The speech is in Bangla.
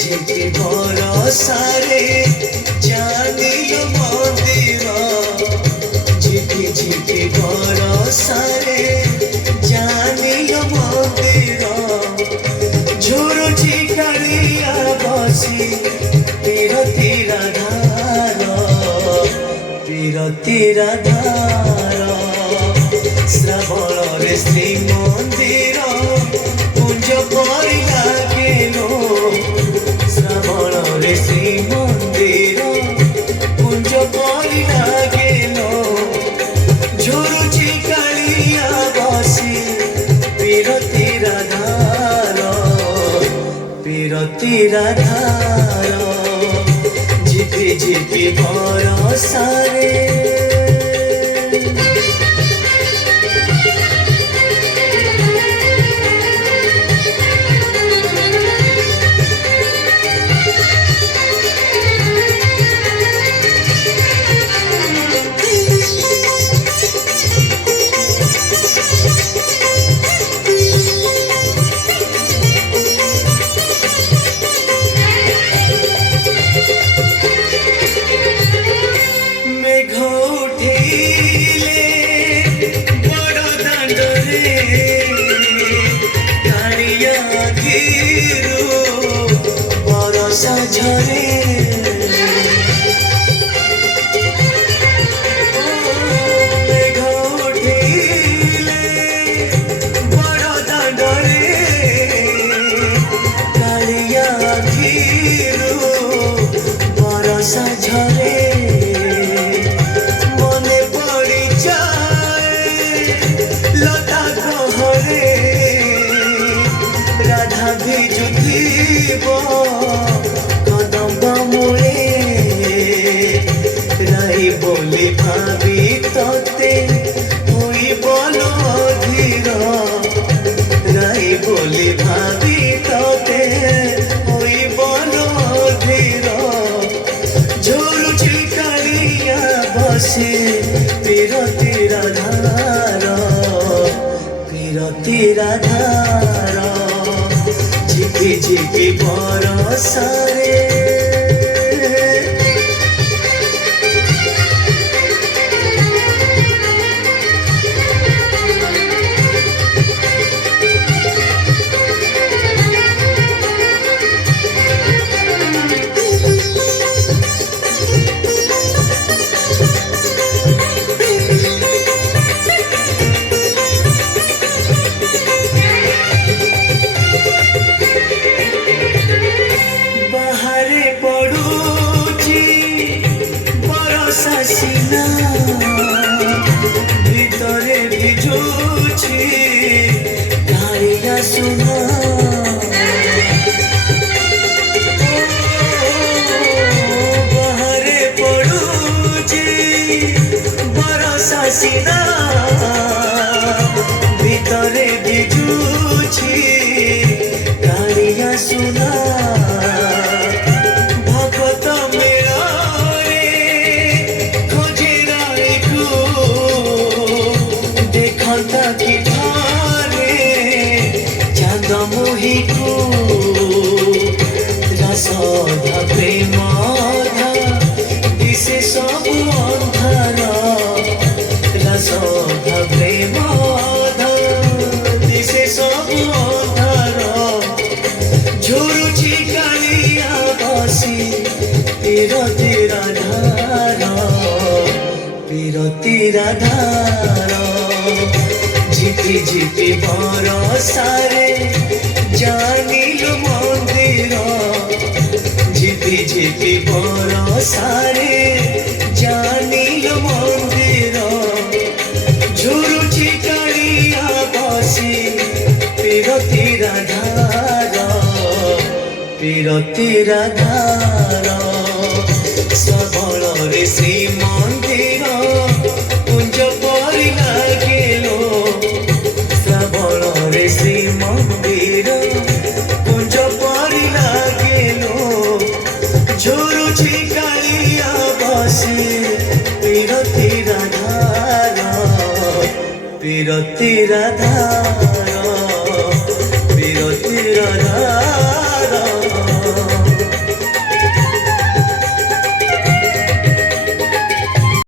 ঝিপি বরসারে জানিল মন্দির ঝিপি ঝিপি বরসারে জানিল মন্দির ঝুরুছি কালিয়া বসি বিরতির ধার বিরতির ধার শ্রাবণরে শ্রীমন্দির কুঞ্জ পরি লাগিল শ্রাবণরে শ্রীমন্দির কুঞ্জ পরি লাগিল ঝুরুছি কালিয়া বসি বিরতির ধার বিরতির ধার ঝিপি ঝিপি বরসারে ঝরে মেঘ উঠিলে বড় দাণ্ডরে কালিয়া আখিরু বরষা ঝরে মনে পড়ি যায় লতা গহরে রাধা ভিজুথিব বলে ভাবি ততে তুই বলো ধীর রাই বলে ভাবি ততে তুই বলো ধীর ঝুরুছি কালিয়া বসে বিরতির ধার বিরতির ধার ঝিপি ঝিপি বরসারে শাসিনা ভিতরে ভিজুছি গাড়িয়া শোনা বাহারে পড়ুছি বরষা সিনা ভিতরে ভিজুছি গাড়িয়া শোনা মোহিকু রাসধা প্রেমধা দিশে সবু অন্ধার রাসধা প্রেমধা দিশে সবু অন্ধার ঝুরুছি কালিয়া বসি বিরতির ধার বিরতির ধার ঝিপি ঝিপি বরসারে জানিল মন্দির ঝিপি ঝিপি বরসারে জানিল মন্দির ঝুরুছি কালিয়া বসি বিরতির ধার বিরতির ধার শ্রাবণরে শ্রীমন্দির কুঞ্জ পরি লাগিল শ্রাবণরে শ্রীমন্দির কুঞ্জ পরি লাগিল ঝুরুছি কালিয়া বসি বিরতির ধার বিরতির ধার বিরতির ধার।